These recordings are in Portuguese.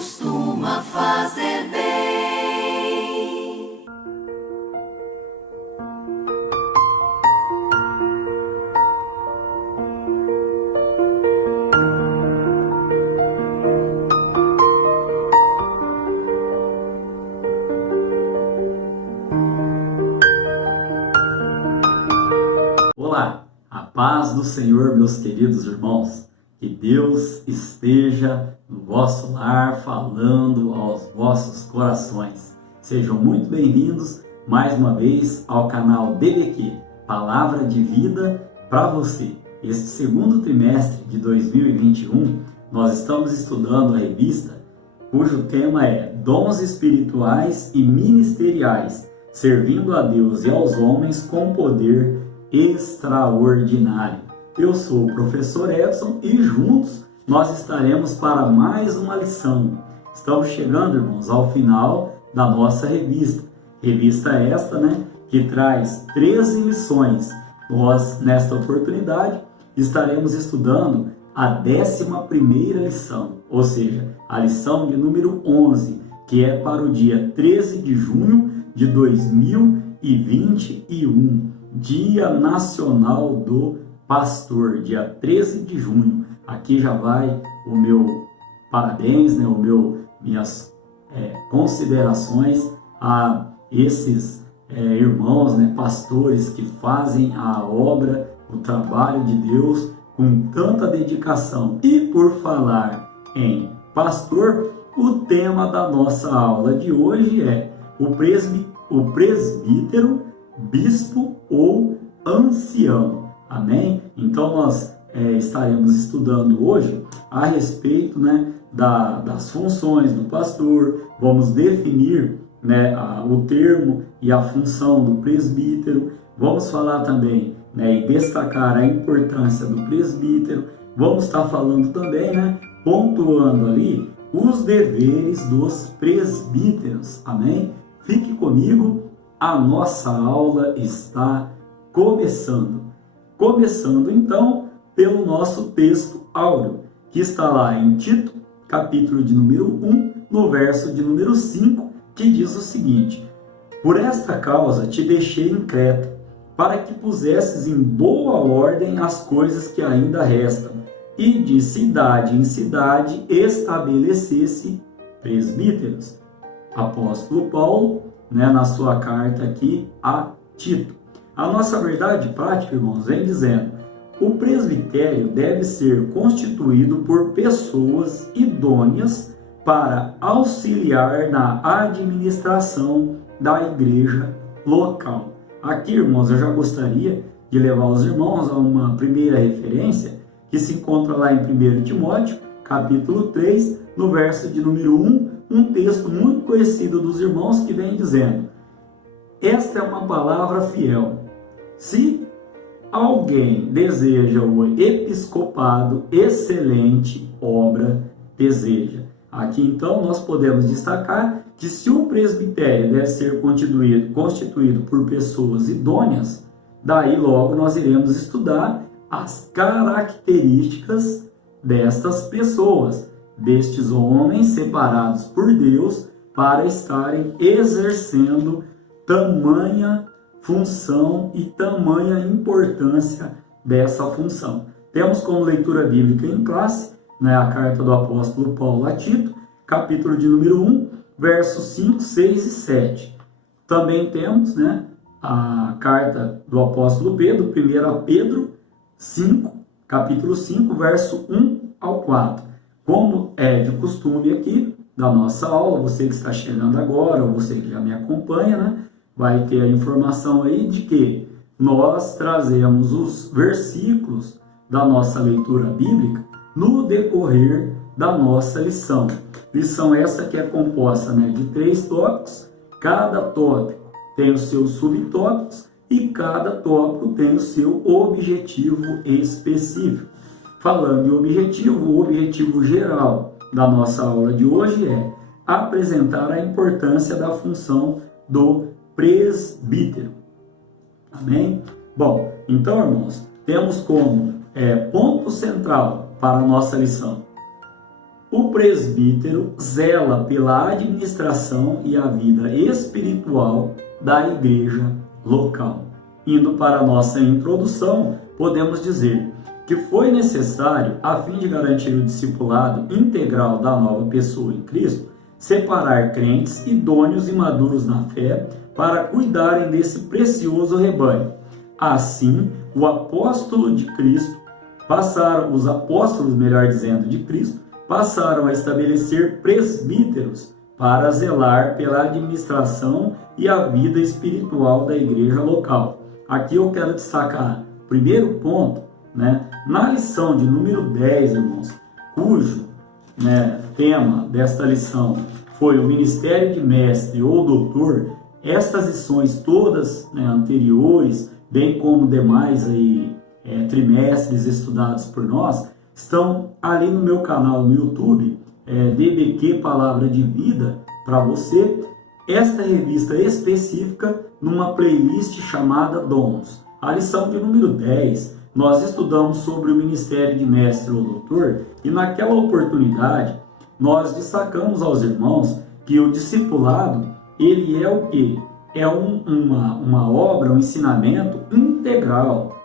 costuma fazer bem. Olá, a paz do Senhor, meus queridos irmãos. Que Deus esteja no vosso lar, falando aos vossos corações. Sejam muito bem-vindos mais uma vez ao canal DBQ, Palavra de Vida para você. Este segundo trimestre de 2021, nós estamos estudando a revista cujo tema é Dons Espirituais e Ministeriais, servindo a Deus e aos homens com poder extraordinário. Eu sou o professor Edson e juntos nós estaremos para mais uma lição. Estamos chegando, irmãos, ao final da nossa revista. Revista esta, que traz 13 lições. Nós, nesta oportunidade, estaremos estudando a 11ª lição, ou seja, a lição de número 11, que é para o dia 13 de junho de 2021. Dia Nacional do Pastor, dia 13 de junho. Aqui já vai o meu parabéns, minhas considerações a esses irmãos, pastores que fazem a obra, o trabalho de Deus com tanta dedicação. E por falar em pastor, o tema da nossa aula de hoje é o presbítero, bispo ou ancião. Amém? Então nós estaremos estudando hoje a respeito das funções do pastor. Vamos definir o termo e a função do presbítero. Vamos falar também e destacar a importância do presbítero. Vamos estar falando também, pontuando ali os deveres dos presbíteros. Amém? Fique comigo. A nossa aula está começando. Começando então pelo nosso texto áureo, que está lá em Tito, capítulo de número 1, no verso de número 5, que diz o seguinte: Por esta causa te deixei em Creta, para que pusesses em boa ordem as coisas que ainda restam, e de cidade em cidade estabelecesse presbíteros. Apóstolo Paulo, na sua carta aqui a Tito. A nossa verdade prática, irmãos, vem dizendo: o presbitério deve ser constituído por pessoas idôneas para auxiliar na administração da igreja local. Aqui, irmãos, eu já gostaria de levar os irmãos a uma primeira referência que se encontra lá em 1 Timóteo, capítulo 3, no verso de número 1, um texto muito conhecido dos irmãos que vem dizendo: esta é uma palavra fiel. Se alguém deseja o episcopado, excelente obra deseja. Aqui então nós podemos destacar que se o presbitério deve ser constituído por pessoas idôneas, daí logo nós iremos estudar as características destas pessoas, destes homens separados por Deus para estarem exercendo tamanha função e tamanha importância dessa função. Temos como leitura bíblica em classe, a carta do apóstolo Paulo a Tito, capítulo de número 1, versos 5, 6 e 7. Também temos a carta do apóstolo Pedro, 1 Pedro 5, capítulo 5, verso 1 ao 4. Como é de costume aqui da nossa aula, você que está chegando agora, ou você que já me acompanha, vai ter a informação aí de que nós trazemos os versículos da nossa leitura bíblica no decorrer da nossa lição. Lição essa que é composta de 3 tópicos, cada tópico tem os seus subtópicos e cada tópico tem o seu objetivo específico. Falando em objetivo, o objetivo geral da nossa aula de hoje é apresentar a importância da função do presbítero. Amém? Bom, então, irmãos, temos como ponto central para a nossa lição o presbítero zela pela administração e a vida espiritual da igreja local. Indo para a nossa introdução, podemos dizer que foi necessário, a fim de garantir o discipulado integral da nova pessoa em Cristo, separar crentes idôneos e maduros na fé para cuidarem desse precioso rebanho. Assim, os apóstolos de Cristo passaram a estabelecer presbíteros para zelar pela administração e a vida espiritual da igreja local. Aqui eu quero destacar, primeiro ponto, na lição de número 10, irmãos, cujo tema desta lição foi o ministério de mestre ou doutor. Estas lições todas anteriores, bem como demais trimestres estudados por nós, estão ali no meu canal no YouTube, DBQ Palavra de Vida, para você. Esta revista específica numa playlist chamada Dons. A lição de número 10, nós estudamos sobre o ministério de mestre ou doutor, e naquela oportunidade nós destacamos aos irmãos que o discipulado, ele é o quê? É uma obra, um ensinamento integral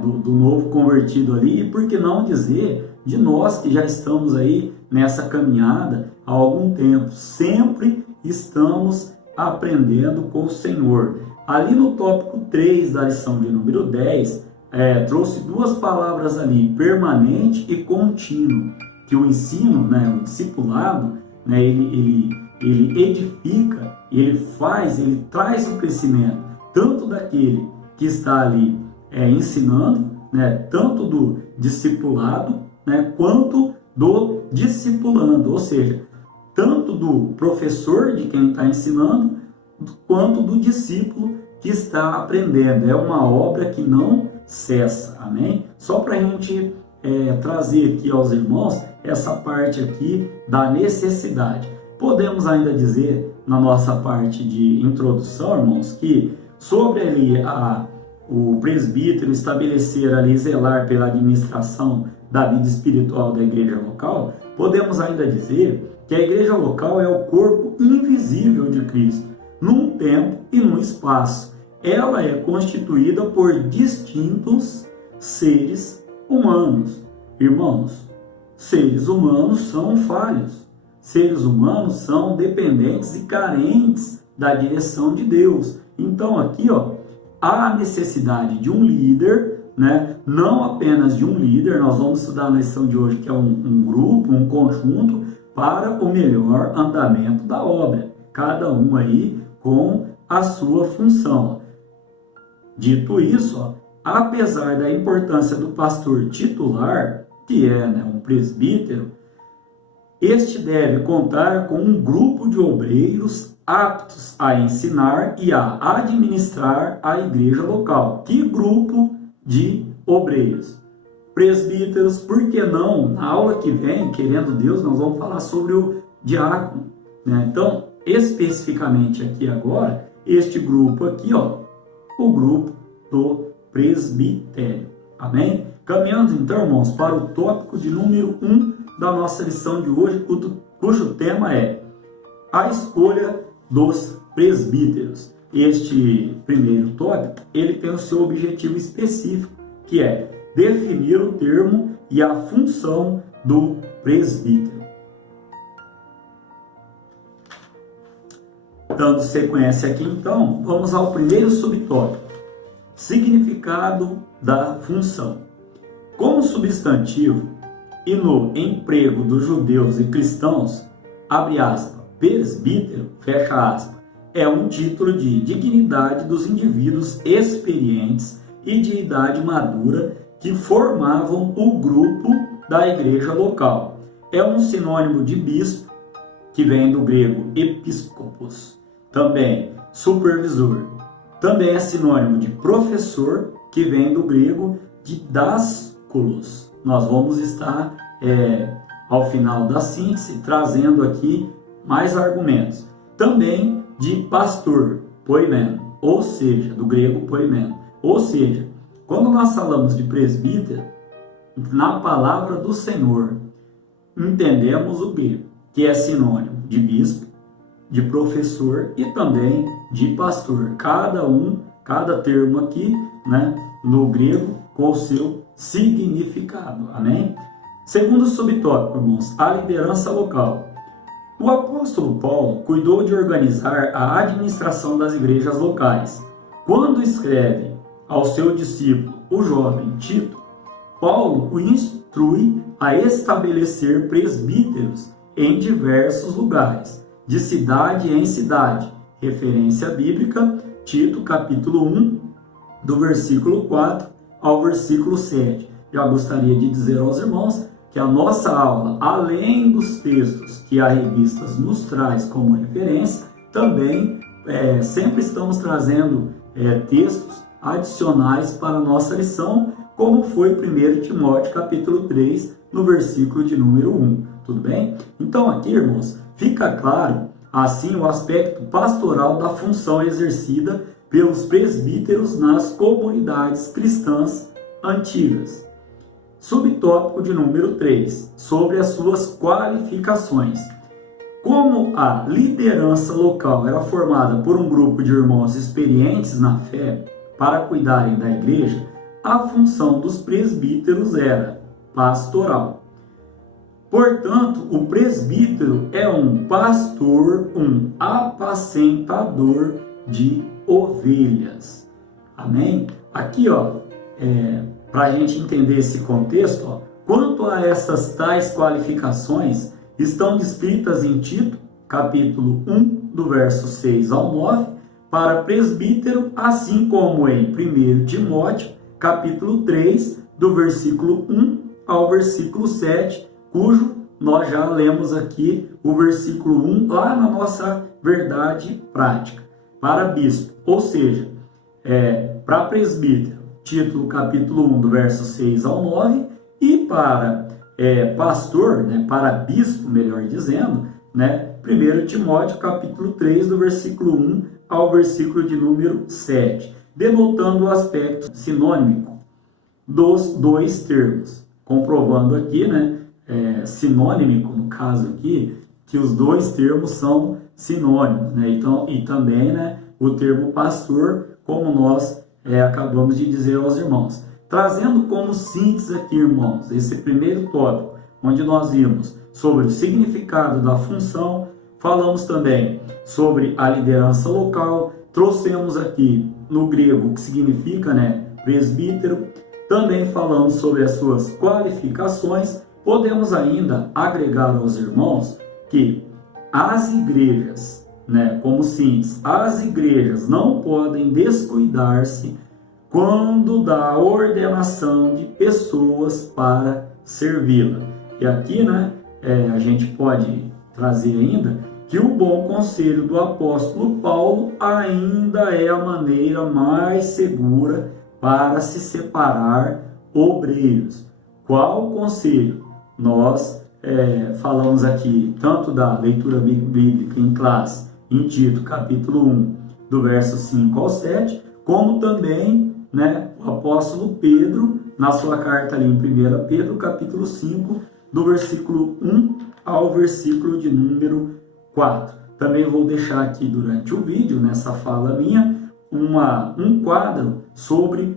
do novo convertido ali, e por que não dizer de nós que já estamos aí nessa caminhada há algum tempo, sempre estamos aprendendo com o Senhor. Ali no tópico 3 da lição de número 10, trouxe duas palavras ali, permanente e contínuo, que o ensino, o discipulado, ele edifica, ele traz o crescimento, tanto daquele que está ali ensinando, tanto do discipulado, quanto do discipulando, ou seja, tanto do professor de quem está ensinando, quanto do discípulo que está aprendendo. É uma obra que não cessa, amém? Só para a gente trazer aqui aos irmãos essa parte aqui da necessidade. Podemos ainda dizer, na nossa parte de introdução, irmãos, que sobre ali o presbítero estabelecer ali, zelar pela administração da vida espiritual da igreja local, podemos ainda dizer que a igreja local é o corpo invisível de Cristo, num tempo e num espaço. Ela é constituída por distintos seres humanos. Irmãos, seres humanos são falhos. Seres humanos são dependentes e carentes da direção de Deus. Então aqui, há necessidade de um líder, não apenas de um líder. Nós vamos estudar na lição de hoje que é um grupo, um conjunto, para o melhor andamento da obra. Cada um aí com a sua função. Dito isso, apesar da importância do pastor titular, que é um presbítero, este deve contar com um grupo de obreiros aptos a ensinar e a administrar a igreja local. Que grupo de obreiros? Presbíteros, por que não? Na aula que vem, querendo Deus, nós vamos falar sobre o diácono. Então, especificamente aqui agora, este grupo aqui, o grupo do presbitério. Amém? Caminhando então, irmãos, para o tópico de número 1 da nossa lição de hoje, cujo tema é a escolha dos presbíteros. Este primeiro tópico, ele tem o seu objetivo específico, que é definir o termo e a função do presbítero. Dando sequência aqui então, vamos ao primeiro subtópico, significado da função. Como substantivo e no emprego dos judeus e cristãos, abre aspas, presbítero, fecha aspas, é um título de dignidade dos indivíduos experientes e de idade madura que formavam o grupo da igreja local. É um sinônimo de bispo, que vem do grego episcopos, também supervisor. Também é sinônimo de professor, que vem do grego didásculos. Nós vamos estar, ao final da síntese, trazendo aqui mais argumentos. Também de pastor, poimen, ou seja, do grego poimen. Ou seja, quando nós falamos de presbítero, na palavra do Senhor, entendemos o quê? Que é sinônimo de bispo, de professor e também de pastor. Cada termo aqui, né, no grego, com o seu significado. Amém? Segundo subtópico, irmãos, a liderança local. O apóstolo Paulo cuidou de organizar a administração das igrejas locais. Quando escreve ao seu discípulo, o jovem Tito, Paulo o instrui a estabelecer presbíteros em diversos lugares, de cidade em cidade. Referência bíblica, Tito capítulo 1, do versículo 4 ao versículo 7. Já gostaria de dizer aos irmãos que a nossa aula, além dos textos que a revista nos traz como referência, também sempre estamos trazendo textos adicionais para a nossa lição, como foi 1 Timóteo capítulo 3, no versículo de número 1. Tudo bem? Então aqui, irmãos, fica claro assim o aspecto pastoral da função exercida pelos presbíteros nas comunidades cristãs antigas. Subtópico de número 3, sobre as suas qualificações. Como a liderança local era formada por um grupo de irmãos experientes na fé para cuidarem da igreja, a função dos presbíteros era pastoral. Portanto, o presbítero é um pastor, um apacentador de ovelhas. Amém? Aqui, para a gente entender esse contexto, quanto a essas tais qualificações, estão descritas em Tito, capítulo 1, do verso 6 ao 9, para presbítero, assim como em 1 Timóteo, capítulo 3, do versículo 1 ao versículo 7, cujo nós já lemos aqui o versículo 1 lá na nossa verdade prática. Para bispo, ou seja, para presbítero, título capítulo 1, do verso 6 ao 9, e para pastor, para bispo, melhor dizendo, 1 Timóteo capítulo 3, do versículo 1 ao versículo de número 7, denotando o aspecto sinônimo dos dois termos, comprovando aqui, sinônimo, no caso aqui, que os dois termos são sinônimos, então, e também, o termo pastor, como nós acabamos de dizer aos irmãos. Trazendo como síntese aqui, irmãos, esse primeiro tópico, onde nós vimos sobre o significado da função, falamos também sobre a liderança local, trouxemos aqui no grego o que significa, presbítero, também falamos sobre as suas qualificações. Podemos ainda agregar aos irmãos que as igrejas, como síntese, as igrejas não podem descuidar-se quando da ordenação de pessoas para servi-la. E aqui, a gente pode trazer ainda que o bom conselho do apóstolo Paulo ainda é a maneira mais segura para se separar obreiros. Qual conselho? Nós falamos aqui tanto da leitura bíblica em classe, em Tito, capítulo 1, do verso 5 ao 7, como também o apóstolo Pedro, na sua carta ali em 1 Pedro, capítulo 5, do versículo 1 ao versículo de número 4. Também vou deixar aqui durante o vídeo, nessa fala minha, um quadro sobre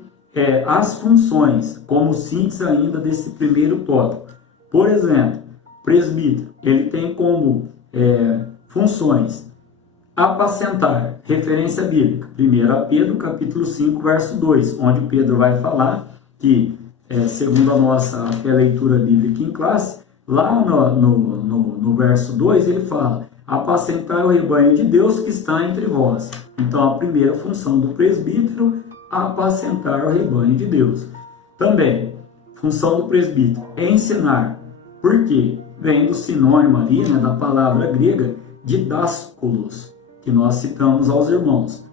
as funções, como síntese ainda desse primeiro tópico. Por exemplo, presbítero, ele tem como funções apacentar, referência bíblica, 1 Pedro capítulo 5, verso 2, onde Pedro vai falar que, segundo a nossa leitura bíblica em classe, lá no verso 2 ele fala: apacentar o rebanho de Deus que está entre vós. Então a primeira função do presbítero, apacentar o rebanho de Deus. Também, função do presbítero, ensinar. Por quê? Vem do sinônimo ali, da palavra grega, didásculos, que nós citamos aos irmãos.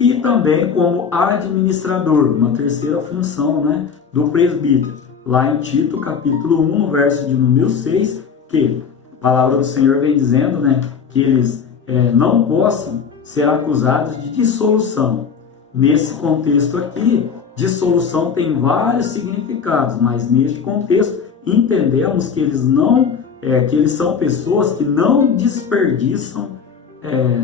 E também como administrador, uma terceira função, do presbítero. Lá em Tito, capítulo 1, no verso de número 6, que a palavra do Senhor vem dizendo, que eles não possam ser acusados de dissolução. Nesse contexto aqui, dissolução tem vários significados, mas neste contexto entendemos que eles não que eles são pessoas que não desperdiçam,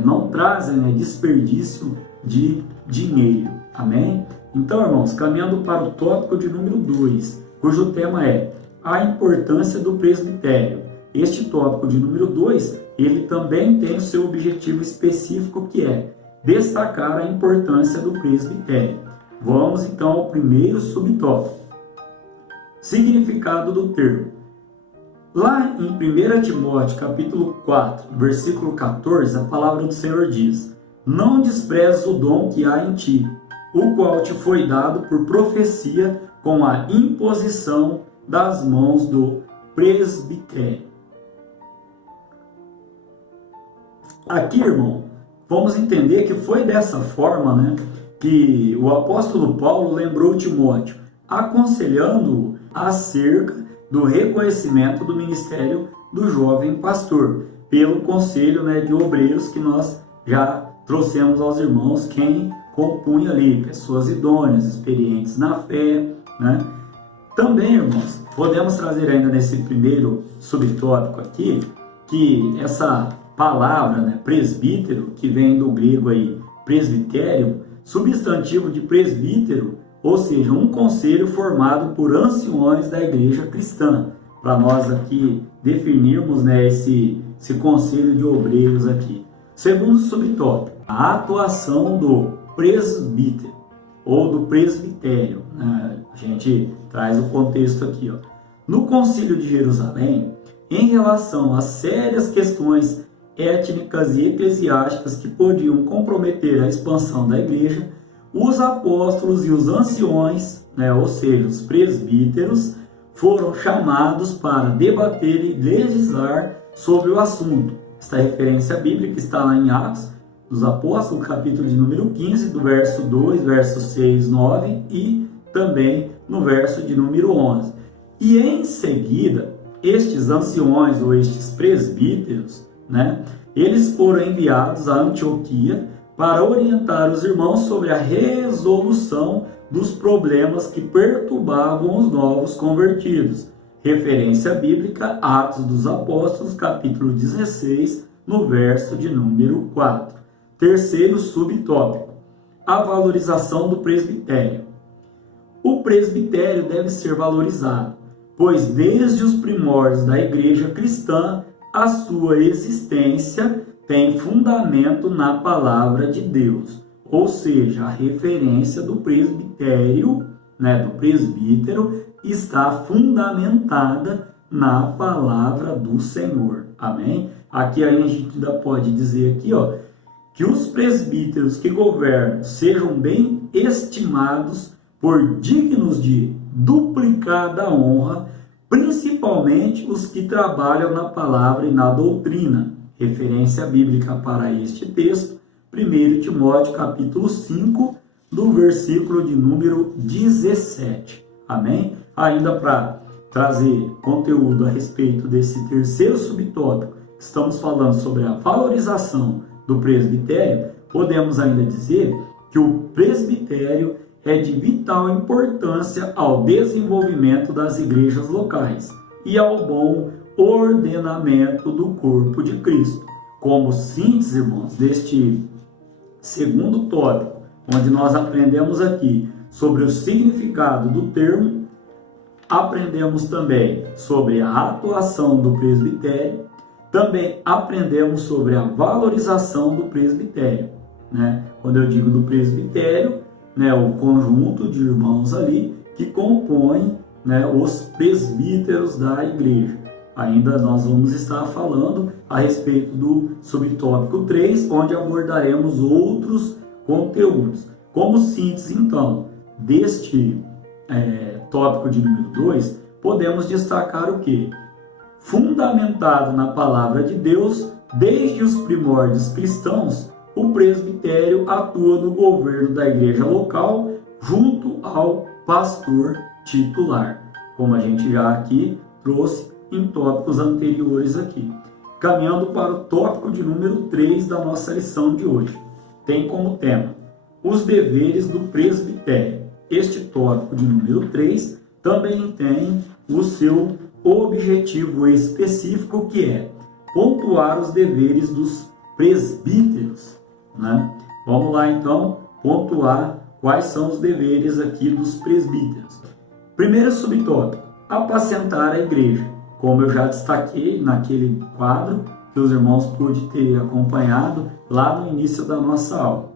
não trazem, né, desperdício de dinheiro. Amém? Então, irmãos, caminhando para o tópico de número 2, cujo tema é a importância do presbitério. Este tópico de número 2, ele também tem o seu objetivo específico, que é destacar a importância do presbitério. Vamos então ao primeiro subtópico. Significado do termo. Lá em 1 Timóteo capítulo 4, versículo 14, a palavra do Senhor diz: não desprezes o dom que há em ti, o qual te foi dado por profecia com a imposição das mãos do presbitério. Aqui, irmão, vamos entender que foi dessa forma, né, que o apóstolo Paulo lembrou Timóteo, aconselhando-o acerca do reconhecimento do ministério do jovem pastor, pelo conselho, né, de obreiros que nós já trouxemos aos irmãos, quem compunha ali, pessoas idôneas, experientes na fé, né? Também, irmãos, podemos trazer ainda nesse primeiro subtópico aqui, que essa palavra, né, presbítero, que vem do grego aí, presbitério, substantivo de presbítero, ou seja, um conselho formado por anciões da igreja cristã, para nós aqui definirmos, né, esse conselho de obreiros aqui. Segundo subtópico, a atuação do presbítero ou do presbitério, né? A gente traz o contexto aqui, ó. No Concílio de Jerusalém, em relação a sérias questões étnicas e eclesiásticas que podiam comprometer a expansão da igreja, os apóstolos e os anciões, né, ou seja, os presbíteros, foram chamados para debater e legislar sobre o assunto. Esta referência bíblica está lá em Atos dos Apóstolos, capítulo de número 15, do verso 2, verso 6, 9 e também no verso de número 11. E em seguida, estes anciões ou estes presbíteros, né, eles foram enviados a Antioquia para orientar os irmãos sobre a resolução dos problemas que perturbavam os novos convertidos. Referência bíblica, Atos dos Apóstolos, capítulo 16, no verso de número 4. Terceiro subtópico, a valorização do presbitério. O presbitério deve ser valorizado, pois desde os primórdios da igreja cristã, a sua existência tem fundamento na palavra de Deus, ou seja, a referência do presbitério, né, do presbítero, está fundamentada na palavra do Senhor. Amém? Aqui a gente ainda pode dizer aqui, ó, que os presbíteros que governam sejam bem estimados por dignos de duplicada honra, principalmente os que trabalham na palavra e na doutrina. Referência bíblica para este texto, 1 Timóteo capítulo 5, do versículo de número 17. Amém? Ainda para trazer conteúdo a respeito desse terceiro subtópico, estamos falando sobre a valorização do presbitério, podemos ainda dizer que o presbitério é de vital importância ao desenvolvimento das igrejas locais e ao bom ordenamento do corpo de Cristo. Como síntese, irmãos, deste segundo tópico, onde nós aprendemos aqui sobre o significado do termo, aprendemos também sobre a atuação do presbitério, também aprendemos sobre a valorização do presbitério, né? Quando eu digo do presbitério, né, o conjunto de irmãos ali que compõem, né, os presbíteros da igreja. Ainda nós vamos estar falando a respeito do subtópico 3, onde abordaremos outros conteúdos. Como síntese, então, deste tópico de número 2, podemos destacar o quê? Fundamentado na palavra de Deus, desde os primórdios cristãos, o presbitério atua no governo da igreja local junto ao pastor titular, como a gente já aqui trouxe em tópicos anteriores aqui. Caminhando para o tópico de número 3 da nossa lição de hoje. Tem como tema os deveres do presbitério. Este tópico de número 3 também tem o seu objetivo específico, que é pontuar os deveres dos presbíteros, né? Vamos lá então pontuar quais são os deveres aqui dos presbíteros. Primeiro subtópico: apacentar a igreja. Como eu já destaquei naquele quadro que os irmãos pôde ter acompanhado lá no início da nossa aula.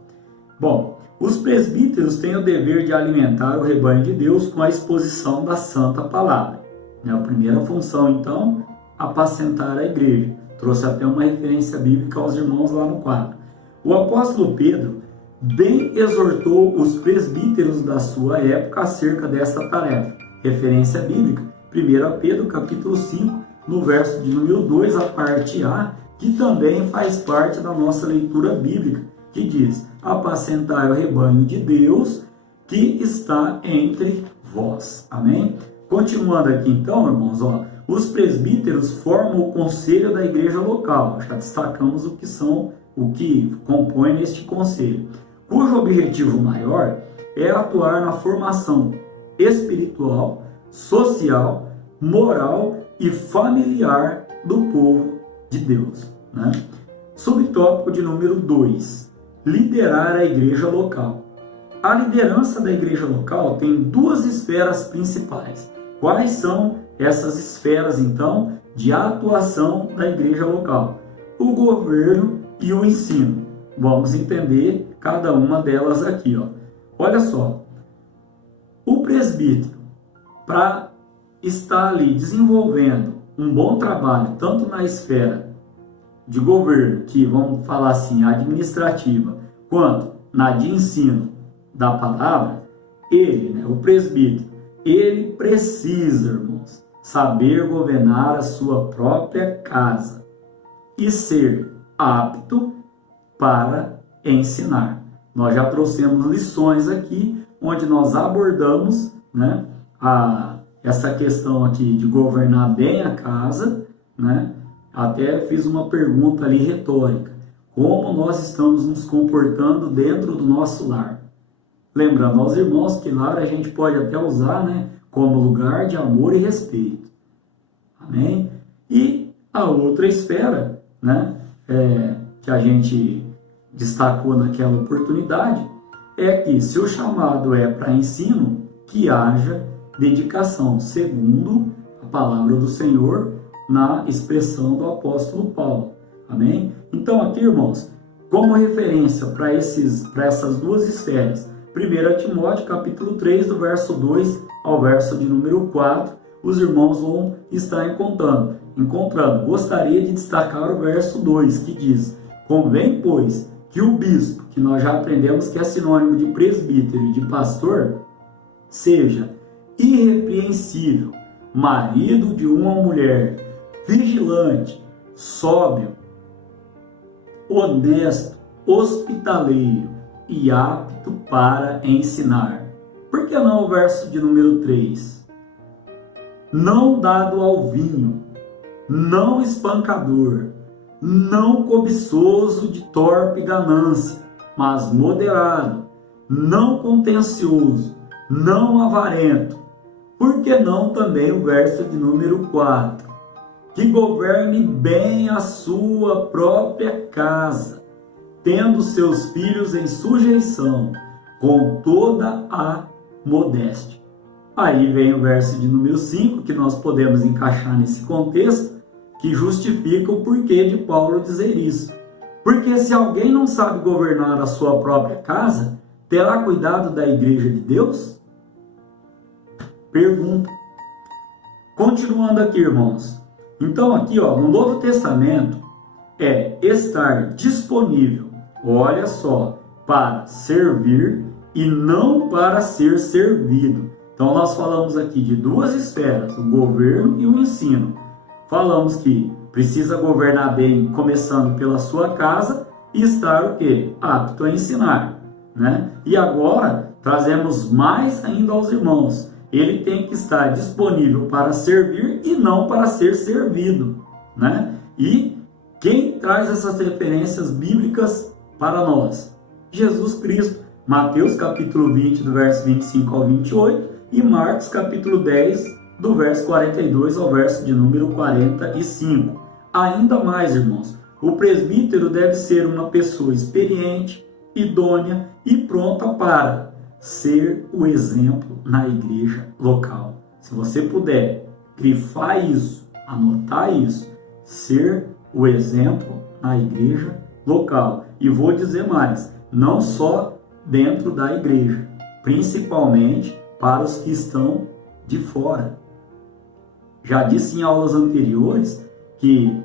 Bom, os presbíteros têm o dever de alimentar o rebanho de Deus com a exposição da Santa Palavra. A primeira função, então, apacentar a igreja. Trouxe até uma referência bíblica aos irmãos lá no quadro. O apóstolo Pedro bem exortou os presbíteros da sua época acerca desta tarefa. Referência bíblica, 1 Pedro capítulo 5, no verso de número 2, a parte A, que também faz parte da nossa leitura bíblica, que diz: apacentai o rebanho de Deus que está entre vós. Amém? Continuando aqui então, irmãos, os presbíteros formam o conselho da igreja local. Já destacamos o que compõe neste conselho, cujo objetivo maior é atuar na formação espiritual, social, moral e familiar do povo de Deus, né? Subtópico de número 2: liderar a igreja local. A liderança da igreja local tem duas esferas principais. Quais são essas esferas, então, de atuação da igreja local? O governo e o ensino. Vamos entender cada uma delas aqui, Olha só, o presbítero, para estar ali desenvolvendo um bom trabalho, tanto na esfera de governo, que vamos falar assim, administrativa, quanto na de ensino da palavra, ele, o presbítero, ele precisa, irmãos, saber governar a sua própria casa e ser apto para ensinar. Nós já trouxemos lições aqui, onde nós abordamos, essa questão aqui de governar bem a casa, Até fiz uma pergunta ali retórica: como nós estamos nos comportando dentro do nosso lar? Lembrando aos irmãos que lar a gente pode até usar, como lugar de amor e respeito. Amém? E a outra esfera, que a gente destacou naquela oportunidade, é que se o chamado é para ensino, que haja dedicação, segundo a palavra do Senhor, na expressão do apóstolo Paulo. Amém? Então aqui, irmãos, como referência para essas duas esferas, 1 Timóteo capítulo 3, do verso 2 ao verso de número 4, os irmãos vão estar encontrando. Gostaria de destacar o verso 2, que diz: convém, pois, que o bispo, que nós já aprendemos que é sinônimo de presbítero e de pastor, seja irrepreensível, marido de uma mulher, vigilante, sóbrio, honesto, hospitaleiro e apto para ensinar. Por que não o verso de número 3? Não dado ao vinho, não espancador, não cobiçoso de torpe ganância, mas moderado, não contencioso, não avarento. Por que não também o verso de número 4? Que governe bem a sua própria casa, tendo seus filhos em sujeição, com toda a modéstia. Aí vem o verso de número 5, que nós podemos encaixar nesse contexto, que justifica o porquê de Paulo dizer isso. Porque se alguém não sabe governar a sua própria casa, terá cuidado da igreja de Deus? Pergunta. Continuando aqui, irmãos. Então aqui, no Novo Testamento, é estar disponível, olha só, para servir e não para ser servido. Então nós falamos aqui de duas esferas, o governo e o ensino. Falamos que precisa governar bem, começando pela sua casa, e estar o quê? Apto a ensinar, E agora trazemos mais ainda aos irmãos. Ele tem que estar disponível para servir e não para ser servido, E quem traz essas referências bíblicas para nós? Jesus Cristo. Mateus capítulo 20, do verso 25 ao 28, e Marcos capítulo 10, do verso 42 ao verso de número 45. Ainda mais, irmãos, o presbítero deve ser uma pessoa experiente, idônea e pronta para ser o exemplo na igreja local. Se você puder grifar isso, anotar isso, ser o exemplo na igreja local. E vou dizer mais, não só dentro da igreja, principalmente para os que estão de fora. Já disse em aulas anteriores que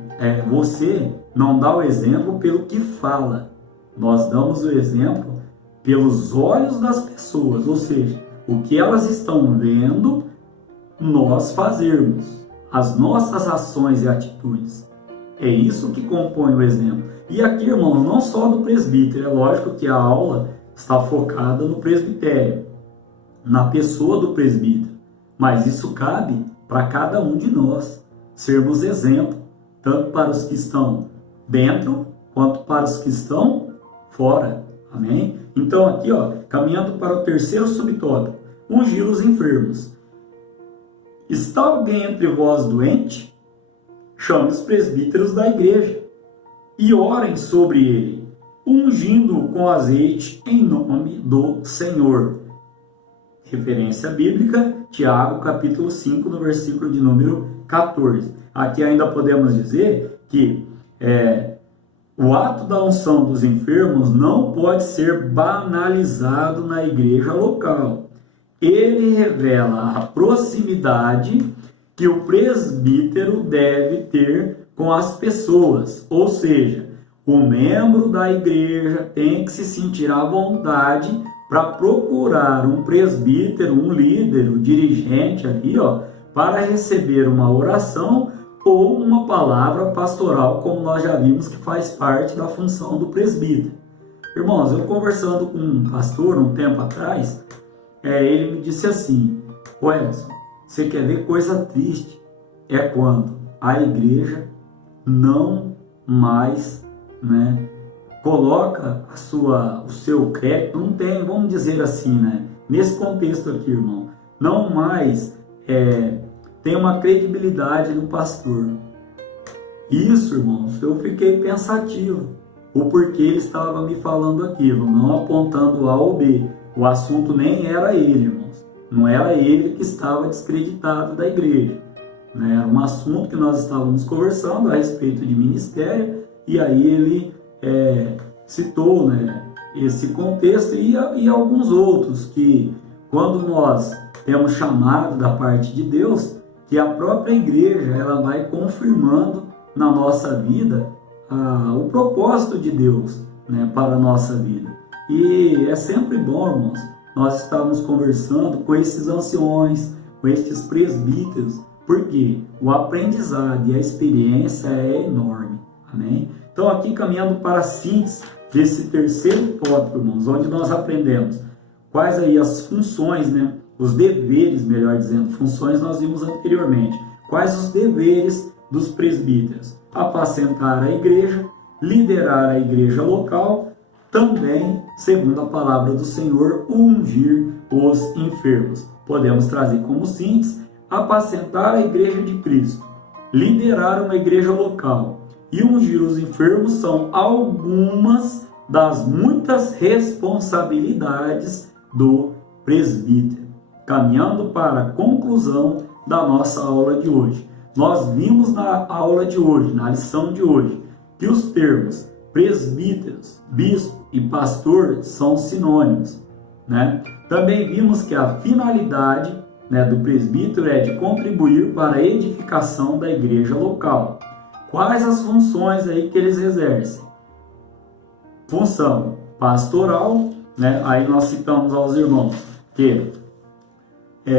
você não dá o exemplo pelo que fala, nós damos o exemplo pelos olhos das pessoas, ou seja, o que elas estão vendo nós fazermos, as nossas ações e atitudes. É isso que compõe o exemplo. E aqui, irmãos, não só do presbítero, é lógico que a aula está focada no presbitério, na pessoa do presbítero, mas isso cabe para cada um de nós, sermos exemplo, tanto para os que estão dentro, quanto para os que estão fora. Amém? Então aqui, caminhando para o terceiro subtópico, ungir os enfermos. Está alguém entre vós doente? Chame os presbíteros da igreja e orem sobre ele, ungindo-o com azeite em nome do Senhor. Referência bíblica, Tiago capítulo 5, no versículo de número 14. Aqui ainda podemos dizer que o ato da unção dos enfermos não pode ser banalizado na igreja local. Ele revela a proximidade que o presbítero deve ter com as pessoas, ou seja, o membro da igreja tem que se sentir à vontade para procurar um presbítero, um líder, um dirigente ali, para receber uma oração ou uma palavra pastoral, como nós já vimos que faz parte da função do presbítero. Irmãos, eu conversando com um pastor um tempo atrás, ele me disse assim: "Ô Edson, você quer ver coisa triste? É quando a igreja não mais, coloca o seu crédito, não tem, vamos dizer assim, nesse contexto aqui, irmão, não mais tem uma credibilidade no pastor." Isso, irmãos, eu fiquei pensativo, o porquê ele estava me falando aquilo, não apontando A ou B. O assunto nem era ele, irmãos, não era ele que estava descreditado da igreja, era um assunto que nós estávamos conversando a respeito de ministério, e aí ele citou esse contexto e alguns outros, que quando nós temos chamado da parte de Deus, que a própria igreja ela vai confirmando na nossa vida o propósito de Deus para a nossa vida. E é sempre bom, irmãos, nós estamos conversando com esses anciões, com esses presbíteros, porque o aprendizado e a experiência é enorme. Amém? Então aqui caminhando para a síntese desse terceiro tópico, irmãos, onde nós aprendemos quais aí as funções, os deveres, melhor dizendo, funções nós vimos anteriormente. Quais os deveres dos presbíteros? Apacentar a igreja, liderar a igreja local, também, segundo a palavra do Senhor, ungir os enfermos. Podemos trazer como síntese: apacentar a igreja de Cristo, liderar uma igreja local e ungir os enfermos são algumas das muitas responsabilidades do presbítero. Caminhando para a conclusão da nossa aula de hoje. Nós vimos na aula de hoje, na lição de hoje, que os termos presbíteros, bispo e pastor são sinônimos. Também vimos que a finalidade do presbítero é de contribuir para a edificação da igreja local. Quais as funções aí que eles exercem? Função pastoral, aí nós citamos aos irmãos que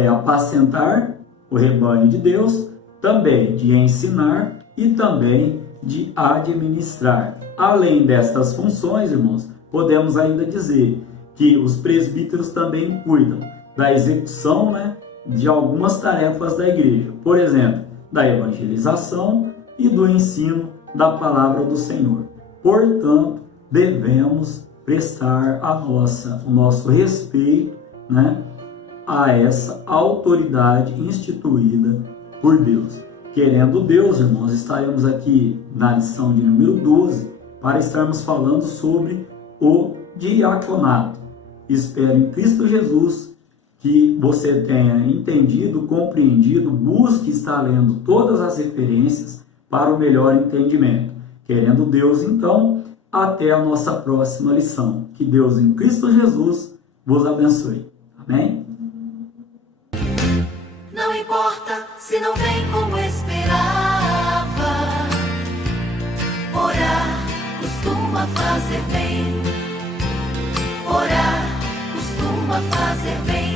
apacentar o rebanho de Deus, também de ensinar e também de administrar. Além destas funções, irmãos, podemos ainda dizer que os presbíteros também cuidam da execução de algumas tarefas da igreja, por exemplo, da evangelização e do ensino da palavra do Senhor. Portanto, devemos prestar o nosso respeito a essa autoridade instituída por Deus. Querendo Deus, irmãos, estaremos aqui na lição de número 12 para estarmos falando sobre o diaconato. Espero em Cristo Jesus que você tenha entendido, compreendido, busque estar lendo todas as referências para o melhor entendimento. Querendo Deus, então, até a nossa próxima lição. Que Deus em Cristo Jesus vos abençoe. Amém? Não importa se não vem como esperava, orar costuma fazer bem. Orar costuma fazer bem.